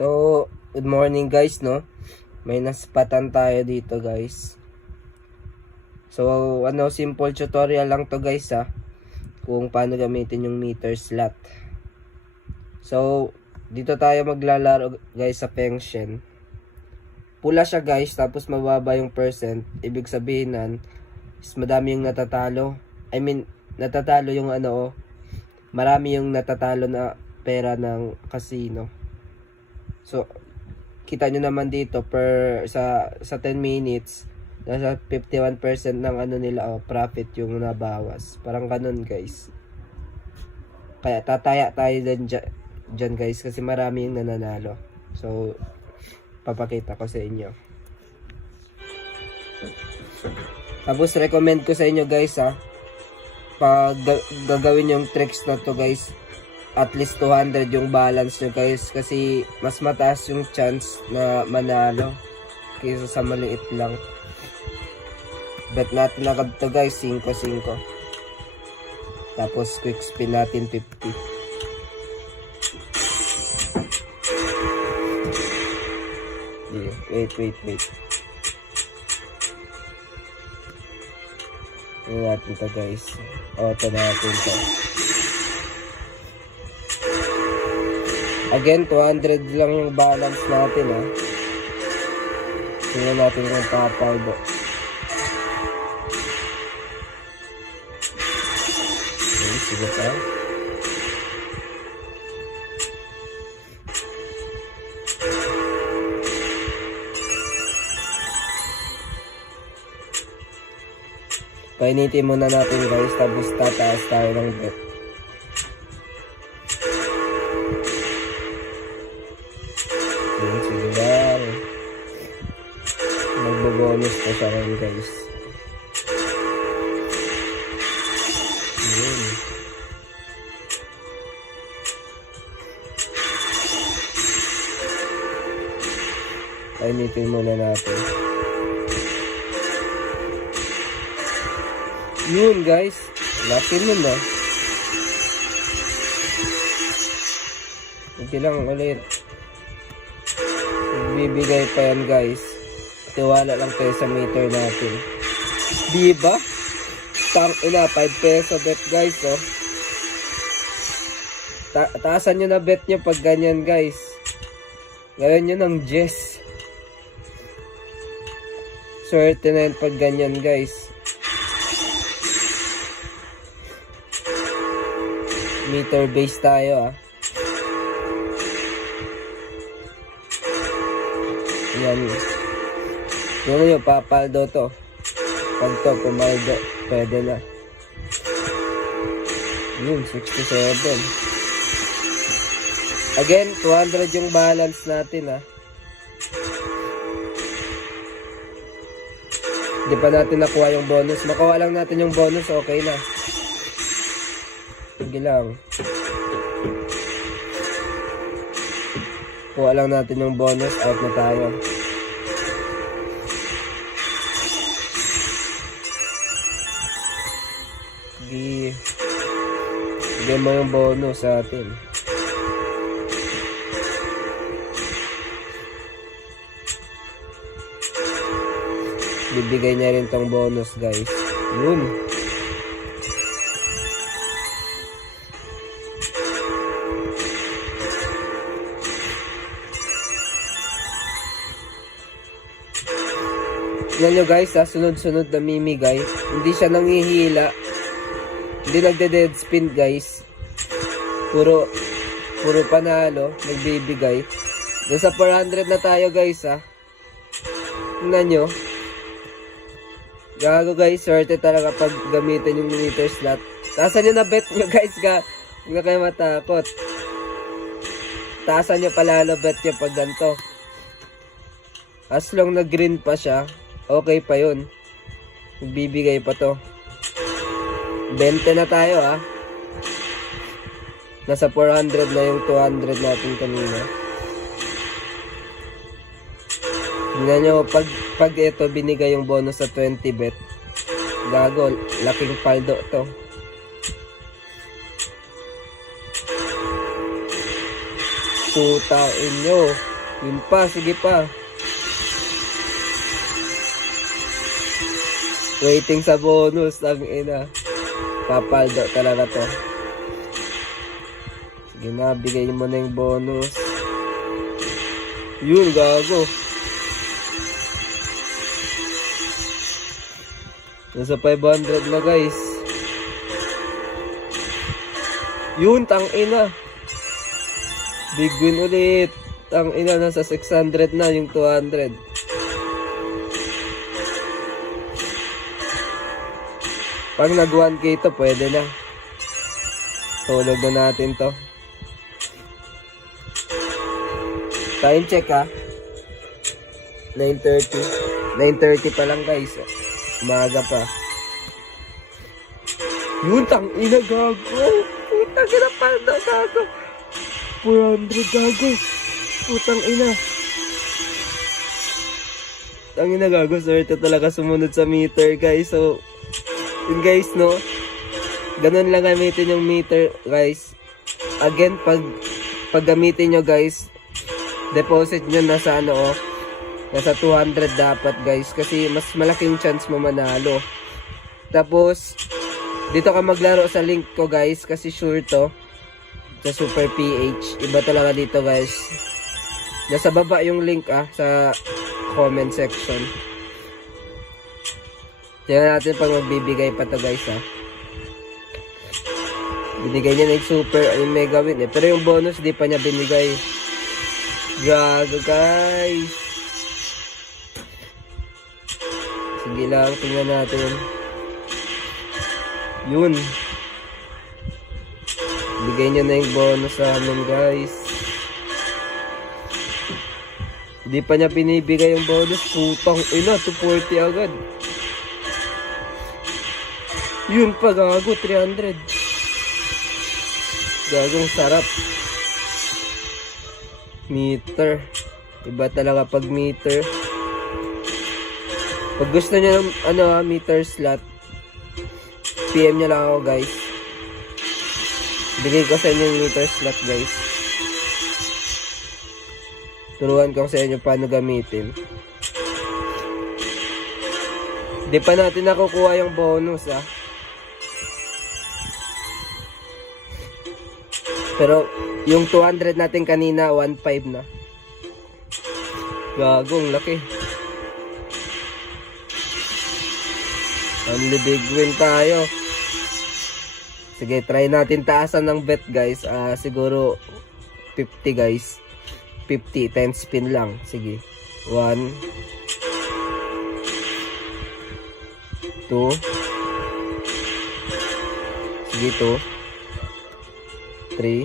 So, good morning guys, no? May naspatan tayo dito guys. So, ano, simple tutorial lang to guys ha. Kung paano gamitin yung meter slot. So, dito tayo maglalaro guys sa Fengshen. Pula siya guys, tapos mababa yung percent. Ibig sabihin nan, is madami yung natatalo. I mean, natatalo yung ano, oh, marami yung natatalo na pera ng casino. So, kita nyo naman dito per sa sa 10 minutes nasa 51% ng ano nila oh, profit yung nabawas. Parang ganun guys. Kaya tataya tayo dyan, dyan, guys kasi marami yung nananalo. So, papakita ko sa inyo. Tapos recommend ko sa inyo guys ha. Pag ga- gagawin yung tricks na to guys, at least 200 yung balance nyo guys kasi mas mataas yung chance na manalo kaysa sa maliit lang. Bet natin agad to guys, 5-5. Tapos quick spin natin 50. Yeah, wait, wait, wait. Ano natin to guys. Auto natin to. Again, 200 lang yung balance natin ha. Tingnan natin kung papaldo. Okay, sige pa. Painitin muna natin guys, tapos tataas tayo ng bet. Magbo-bonus pa siya ngayon guys. Yun. Painitin muna natin. Yun guys. Laki nun ah. Sige lang ulit. Bibigay pa yan guys. Tiwala lang kayo sa meter natin. Di ba? Tang ina, 5 peso bet guys oh. Ta taasan nyo na bet nyo pag ganyan guys. Gawin nyo ng Jess. Swerte na yan pag ganyan guys. Meter base tayo ah. Yan. Yun yun, papaldo to. Pag to, pumaldo, pwede na. Yun, 67. Again, 200 yung balance natin ah. Hindi pa natin nakuha yung bonus. Makuha lang natin yung bonus, okay na. Sige lang. Kuha lang natin yung bonus, out na tayo. Mo yung bonus sa atin. Bibigay niya rin tong bonus guys. Yun. Tingnan nyo guys ha, sunod-sunod na mimigay. Hindi siya nangihila. Hindi nagde-dead spin guys. Puro, puro panalo, nagbibigay. Nasa 400 na tayo guys ha. Tingnan nyo. Gago guys, swerte talaga pag gamitin yung meter slot. Taasan nyo na bet nyo guys, ga. Huwag na kayo matakot. Taasan nyo palalo bet nyo pag ganito. As long na green pa siya, okay pa yun. Magbibigay pa to. 20 na tayo ah. Nasa 400 na yung 200 natin kanina. Tingnan nyo, pag, pag ito binigay yung bonus sa 20 bet, gago, laking paldo to. Tutain nyo. Yun pa, sige pa. Waiting sa bonus, ang ina. Papaldo talaga to. Sige na, bigay mo na yung bonus. Yun, gago. Nasa 500 na guys. Yun, tang ina. Big win ulit. Tang ina, nasa 600 na yung 200. Pag nag 1k to, pwede na. Tulog na natin to. Time check ha. 9.30. 9.30 pa lang guys. Umaga pa. Yun, tang ina gago. Putang ina pa na gago. 400 gago. Putang ina. Tang ina gago. Swerte talaga sumunod sa meter guys. So, yun guys no. Ganun lang gamitin yung meter guys. Again, pag pag gamitin nyo guys, deposit nyo na sa ano oh. Nasa 200 dapat guys kasi mas malaking chance mo manalo. Tapos dito ka maglaro sa link ko guys kasi sure to sa Super PH. Iba talaga dito guys. Nasa baba yung link ah sa comment section. Tingnan natin pag magbibigay pa to guys ah. Binigay niya na yung super, yung mega win eh. Pero yung bonus di pa niya binigay. Gago guys. Sige lang, tingnan natin. Yun. Bigay niya na yung bonus sa amin guys. Hindi pa niya binibigay yung bonus. Putang ina, 240 agad. Yun pa, gago, 300. Gagong sarap. Meter. Iba talaga pag meter. Pag gusto niyo ng ano, ah, meter slot, PM niya lang ako guys. Bigay ko sa inyo yung meter slot guys. Turuan ko sa inyo paano gamitin. Di pa natin nakukuha yung bonus ah. Pero yung 200 natin kanina, 1.5 na. Gagong laki. Only big win tayo. Sige, try natin taasan ng bet guys. Ah, siguro 50 guys. 50 10 spin lang. Sige. 1 2 Sige, 2 3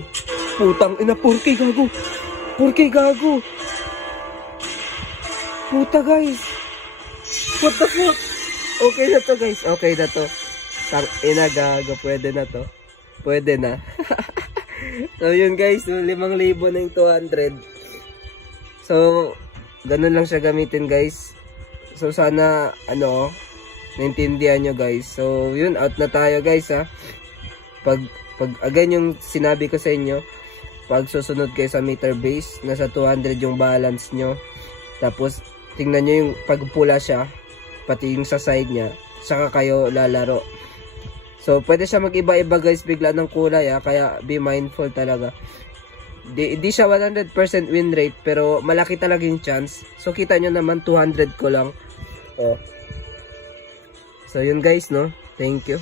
Putang ina, 4K gago. 4K gago. Puta guys. What the fuck? Okay na to guys. Okay na to. Tang ina gago. Pwede na to. Pwede na. so yun guys. 5,000 na yung 200. So, ganun lang siya gamitin guys. So sana, ano, naintindihan nyo guys. So yun, out na tayo guys ha. Pag, pag again yung sinabi ko sa inyo, pag susunod kayo sa meter base, nasa 200 yung balance nyo. Tapos, tingnan nyo yung pagpula siya, pati yung sa side niya, saka kayo lalaro. So, pwede siya mag-iba-iba guys, bigla ng kulay ha, kaya be mindful talaga. Di, di siya 100% win rate, pero malaki talaga yung chance. So, kita nyo naman, 200 ko lang. Oh. So, yun guys, no? Thank you.